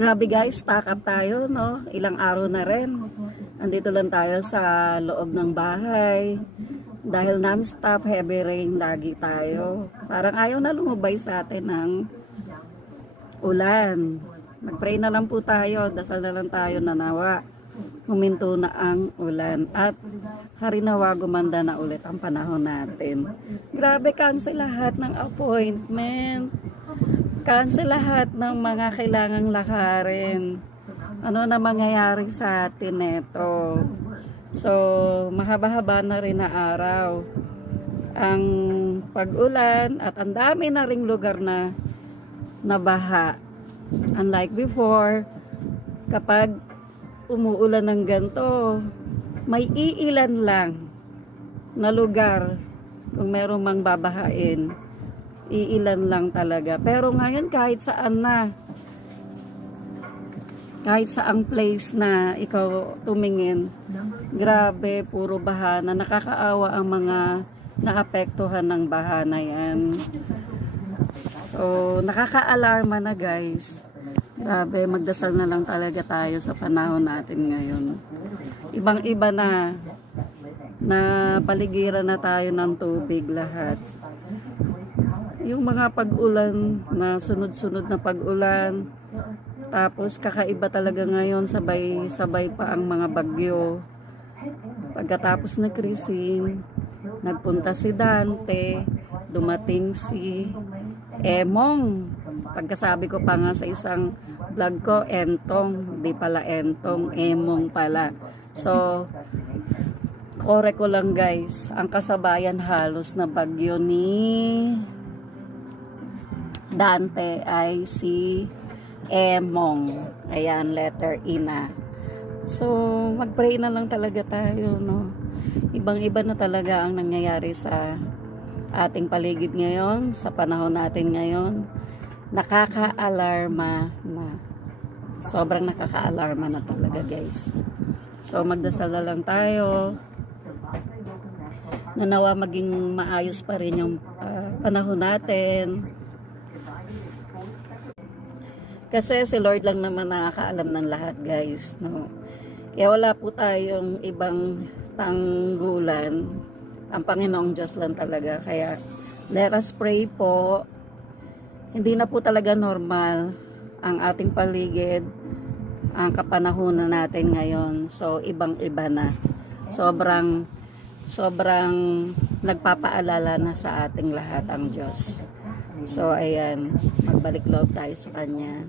Grabe guys, stock up tayo, no? Ilang araw na rin. Andito lang tayo sa loob ng bahay. Dahil non-stop heavy rain lagi tayo. Parang ayaw na lumubay sa atin ng ulan. Mag-pray na lang po tayo, dasal na lang tayo na nawa. Huminto na ang ulan at harinawa gumanda na ulit ang panahon natin. Grabe, cancel lahat ng appointment. Cancel lahat ng mga kailangang lakarin. Ano na mangyayari sa atin neto? So, mahaba-haba na rin na araw ang pag-ulan at ang dami na ring lugar na nabaha. Unlike before, kapag umuulan ng ganito, may iilan lang na lugar kung merong mang babahain. Iilan lang talaga. Pero ngayon kahit saan na, kahit saang place na ikaw tumingin, grabe, puro baha na. Nakakaawa ang mga naapektuhan ng baha na yan. So, nakaka-alarma na guys. Grabe, magdasal na lang talaga tayo sa panahon natin ngayon. Ibang-iba na paligiran na tayo ng tubig lahat. Yung mga pag-ulan na sunod-sunod na pag-ulan, tapos kakaiba talaga ngayon, sabay-sabay pa ang mga bagyo. Pagkatapos na Krising, nagpunta si Dante, dumating si Emong. Pagkasabi ko pa nga sa isang vlog ko, Entong, di pala Entong, Emong pala. So, korek ko lang guys, ang kasabayan halos na bagyo ni Dante ay si Emong. Ayan, letter E na. So, mag-pray na lang talaga tayo, no? Ibang-iba na talaga ang nangyayari sa ating paligid ngayon, sa panahon natin ngayon. Nakaka-alarma na. Sobrang nakaka-alarma na talaga, guys. So, magdasal na lang tayo. Nanawa maging maayos pa rin yung panahon natin. Kasi si Lord lang naman nakakaalam ng lahat guys, no? Kaya wala po tayong ibang tanggulan. Ang Panginoong Diyos lang talaga. Kaya let us pray po. Hindi na po talaga normal ang ating paligid, ang kapanahunan natin ngayon. So ibang-iba na. Sobrang nagpapaalala na sa ating lahat ang Diyos. So ayan, magbalik loob tayo sa Kanya.